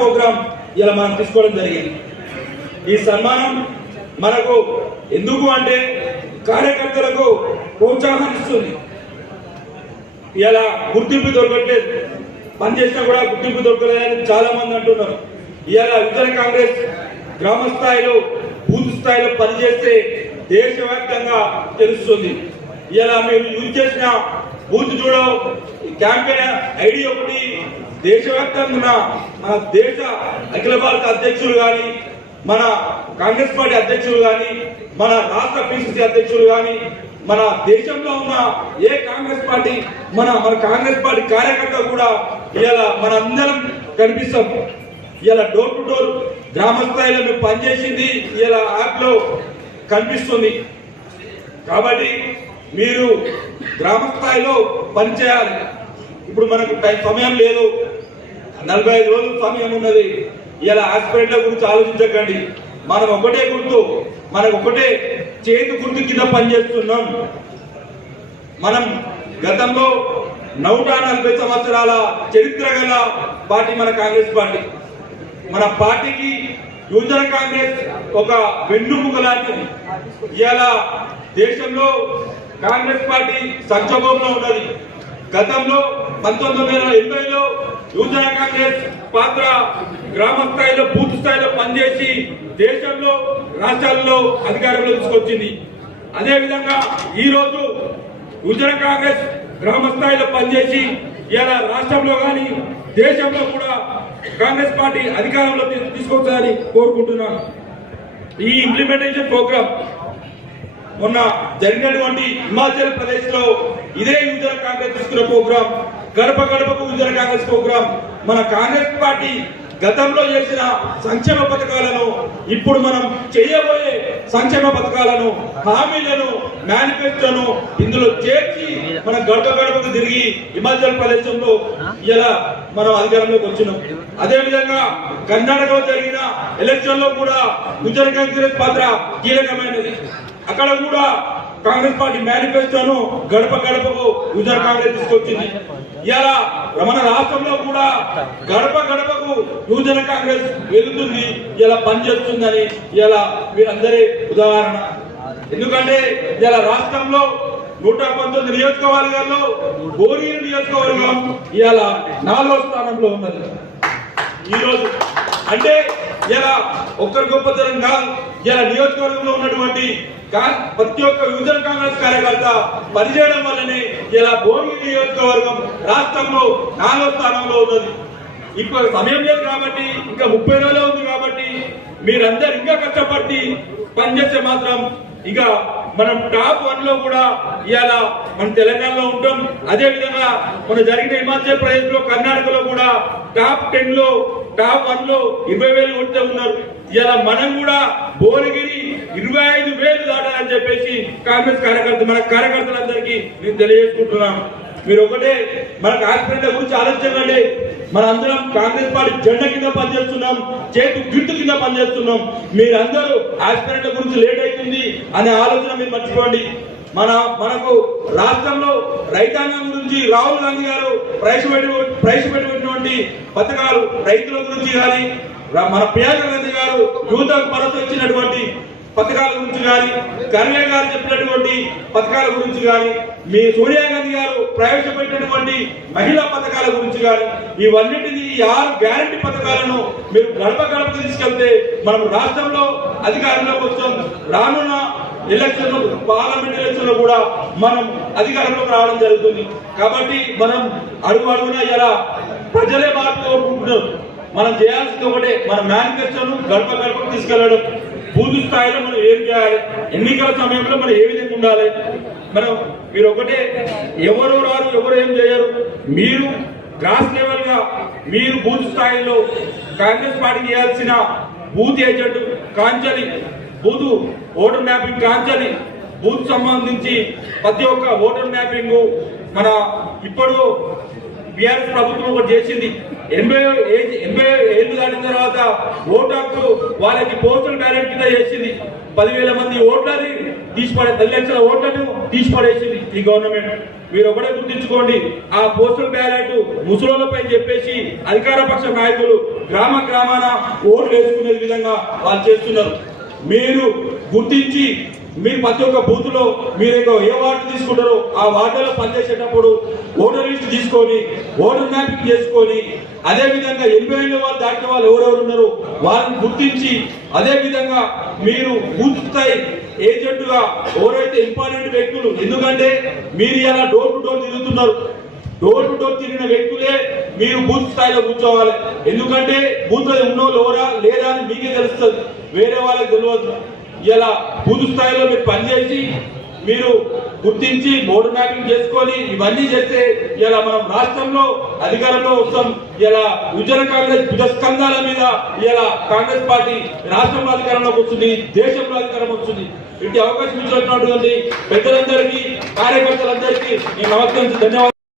Programme ఇలా మనం తీసుకోవడం జరిగింది. ఈ సన్మానం మనకు ఎందుకు అంటే కార్యకర్తలకు ప్రోత్సాహం ఇస్తుంది. ఇలా గుర్తింపు దొరకట్లేదు, పనిచేసినా కూడా గుర్తింపు దొరకలేదని చాలా మంది అంటున్నారు. ఇలా యువజన కాంగ్రెస్ గ్రామ స్థాయిలో బూత్ స్థాయిలో పనిచేస్తే దేశవ్యాప్తంగా తెలుస్తుంది. ఇలా మీరు యూజ్ చేసిన బూత్ చూడ క్యాంపెయిన్ ఐడి ఒకటి దేశవ్యాప్తంగా మన దేశ అఖిల భారత అధ్యక్షులు కానీ, మన కాంగ్రెస్ పార్టీ అధ్యక్షులు కానీ, మన రాష్ట్ర పిసిసి అధ్యక్షులు కానీ, మన దేశంలో ఉన్న ఏ కాంగ్రెస్ పార్టీ మన కాంగ్రెస్ పార్టీ కార్యకర్త కూడా ఇలా మన అందరం కనిపిస్తాం. ఇలా డోర్ టు డోర్ గ్రామ స్థాయిలో మేము పనిచేసింది ఇలా యాప్ లో కనిపిస్తుంది. కాబట్టి మీరు గ్రామ స్థాయిలో పనిచేయాలి. ఇప్పుడు మనకు సమయం లేదు, 45 రోజులు సమయం ఉన్నది. ఇలా ఆస్పిరెంట్ల గురించి ఆలోచించకండి. మనం ఒకటే గుర్తు, మనకు ఒకటే చేతి గుర్తు కింద పనిచేస్తున్నాం. మనం గతంలో 140 సంవత్సరాల చరిత్ర గల పార్టీ మన కాంగ్రెస్ పార్టీ. మన పార్టీకి యువజన కాంగ్రెస్ ఒక వెన్నుముక లాంటిది. ఇలా దేశంలో కాంగ్రెస్ పార్టీ సంక్షోభంలో ఉన్నది. గతంలో 1980లో యువజన కాంగ్రెస్ పాత్ర గ్రామ స్థాయిలో బూత్ స్థాయిలో పనిచేసి దేశంలో రాష్ట్రాల్లో అధికారంలో తీసుకొచ్చింది. అదేవిధంగా ఈ రోజు యువజన కాంగ్రెస్ గ్రామ స్థాయిలో పనిచేసి ఇలా రాష్ట్రంలో కానీ దేశంలో కూడా కాంగ్రెస్ పార్టీ అధికారంలో తీసుకొచ్చారని కోరుకుంటున్నాను. ఈ ఇంప్లిమెంటేషన్ ప్రోగ్రామ్ మొన్న జరిగినటువంటి హిమాచల్ ప్రదేశ్ లో ఇదే యువజన కాంగ్రెస్ తీసుకున్న ప్రోగ్రాం, గడప గడపకు యువజన కాంగ్రెస్ ప్రోగ్రాం మన కాంగ్రెస్ పార్టీ గతంలో చేసిన సంక్షేమ పథకాలను, ఇప్పుడు మనం చేయబోయే సంక్షేమ పథకాలను, హామీలను, మేనిఫెస్టోను ఇందులో చేర్చి మన గడప గడపకు తిరిగి హిమాచల్ ప్రదేశంలో ఇలా మనం అధికారంలోకి వచ్చినాం. అదేవిధంగా కర్ణాటకలో జరిగిన ఎలక్షన్ లో కూడా యువజన కాంగ్రెస్ పాత్ర కీలకమైనది. అక్కడ కూడా కాంగ్రెస్ పార్టీ మేనిఫెస్టోను గడప గడపకు యువజన కాంగ్రెస్ తీసుకొచ్చింది. ఇలా మన రాష్ట్రంలో కూడా గడప గడపకు యువజన కాంగ్రెస్ వెళుతుంది, ఇలా పనిచేస్తుందని ఇలా మీరందరి ఉదాహరణ. ఎందుకంటే ఇలా రాష్ట్రంలో 119 నియోజకవర్గాల్లో భువనగిరి నియోజకవర్గం ఇలా 4వ స్థానంలో ఉన్నది ఈరోజు. అంటే ఇలా ఒక్కరి గొప్పతనం కాదు, ఇలా నియోజకవర్గంలో ఉన్నటువంటి ప్రతి ఒక్క యువజన కాంగ్రెస్ కార్యకర్త పనిచేయడం వల్లనే ఇలా భువనగిరి నియోజకవర్గం రాష్ట్రంలో 4వ స్థానంలో ఉన్నది. ఇప్పుడు సమయం లేదు కాబట్టి, ఇంకా 30 రోజులే ఉంది కాబట్టి మీరందరూ ఇంకా కష్టపడి పనిచేస్తే మాత్రం ఇక మనం టాప్ 1 లో కూడా ఇవాళ మన తెలంగాణలో ఉంటాం. అదే విధంగా మన జరిగిన హిమాచల్ ప్రదేశ్ లో, కర్ణాటకలో కూడా టాప్ 10 లో, టాప్ 1 లో 20,000 కొట్టే ఉన్నారు. ఇలా మనం కూడా భువనగిరి 25,000 దాటాలని చెప్పేసి కాంగ్రెస్ మన కార్యకర్తలందరికీ నేను తెలియజేసుకుంటున్నాను. మీరు ఒకటే మన ఆస్పిరెంట్ల గురించి ఆలోచించండి. మన అందరం కాంగ్రెస్ పార్టీ జెండా కింద పనిచేస్తున్నాం, చేతి గుర్తు కింద పనిచేస్తున్నాం. మీరందరూ ఆస్పిరెంట్ల గురించి లేట్ అవుతుంది అనే ఆలోచన మీరు మర్చిపోండి. మనకు రాష్ట్రంలో రైతాంగం గురించి రాహుల్ గాంధీ గారు ప్రవేశపెట్టినటువంటి పథకాలు, రైతుల గురించి కానీ, మన ప్రియాంక గాంధీ గారు యువతకు భరోసా ఇచ్చినటువంటి పథకాల గురించి కానీ, ఖర్గే గారు చెప్పినటువంటి పథకాల గురించి కానీ, మీ సోనియా గాంధీ గారు ప్రవేశపెట్టినటువంటి మహిళా పథకాల గురించి కానీ, ఇవన్నిటినీ 6 గ్యారంటీ పథకాలను మీరు గడప గడప తీసుకెళ్తే మనం రాష్ట్రంలో అధికారంలోకి వచ్చాం. రానున్న ఎలక్షన్, పార్లమెంట్ ఎలక్షన్ లో కూడా మనం అధికారంలోకి రావడం జరుగుతుంది. కాబట్టి మనం అడుగు అడుగున ఇలా ప్రజలే మార్పు కోరుకుంటున్నారు. మనం చేయాల్సింది ఒకటే, మన మేనిఫెస్టోను గడప గడపకు తీసుకెళ్లడం. బూత్ స్థాయిలో మనం ఏం చేయాలి, ఎన్నికల సమయంలో మనం ఏ విధంగా ఉండాలి. మీరు ఒకటే, ఎవరు రారు, ఎవరు ఏం చేయరు. మీరు గ్రాస్ లెవెల్ గా మీరు బూత్ స్థాయిలో కాంగ్రెస్ పార్టీ చేయాల్సిన బూత్ ఏజెంట్ కాంచలి, బూత్ ఓటర్ మ్యాపింగ్ కాంచలి, బూత్ సంబంధించి ప్రతి ఒక్క ఓటర్ మ్యాపింగ్ మన ఇప్పుడు బీఆర్ఎస్ ప్రభుత్వం ఒకటి చేసింది. 80 ఏళ్ళు దాటిన తర్వాత ఓటు హక్కు వాళ్ళకి పోస్టల్ బ్యాలెట్ కింద చేసింది. 10,000 మంది ఓట్లని తీసిపడే, 10 లక్షల ఓట్లను తీసిపడేసింది ఈ గవర్నమెంట్. మీరు ఒకటే గుర్తించుకోండి, ఆ పోస్టల్ బ్యాలెట్ ముసలోళ్ళపై చెప్పేసి అధికార పక్ష నాయకులు గ్రామ గ్రామాన ఓట్లు వేసుకునే విధంగా వాళ్ళు చేస్తున్నారు. మీరు గుర్తించి మీరు ప్రతి ఒక్క బూత్ లో మీరు ఏ వార్డు తీసుకుంటారో ఆ వార్డులో పనిచేసేటప్పుడు ఓటర్ లిస్ట్ తీసుకొని ఓటర్ మ్యాపింగ్ చేసుకొని అదే విధంగా 80 ఏళ్ళ వాళ్ళు దాటిన వాళ్ళు ఎవరెవరు ఉన్నారో వాళ్ళని గుర్తించి అదే విధంగా మీరు బూత్ స్థాయి ఏజెంట్ గా ఎవరైతే ఇంపార్టెంట్ వ్యక్తులు, ఎందుకంటే మీరు ఇలా డోర్ టు డోర్ తిరుగుతున్నారు, డోర్ టు డోర్ తిరిగిన వ్యక్తులే మీరు బూత్ స్థాయిలో కూర్చోవాలి. ఎందుకంటే బూత్ లో ఉన్నోళ్ళు ఎవరా లేదా అని మీకే తెలుస్తుంది, వేరే వాళ్ళకి తెలియదు. ఇలా బూత్ స్థాయిలో మీరు పనిచేసి మీరు గుర్తించి ఓటర్ మ్యాపింగ్ చేసుకొని ఇవన్నీ చేస్తే ఇలా మనం రాష్ట్రంలో అధికారంలో వస్తాం. ఇలా ఉజ్వల కాంగ్రెస్ భుజస్కంధాల మీద ఇలా కాంగ్రెస్ పార్టీ రాష్ట్రంలో అధికారంలోకి వస్తుంది, దేశంలో అధికారం వస్తుంది. ఇట్టి అవకాశం ఇచ్చినటువంటి పెద్దలందరికీ కార్యకర్తలందరికీ నేను నమస్కరించి ధన్యవాదాలు.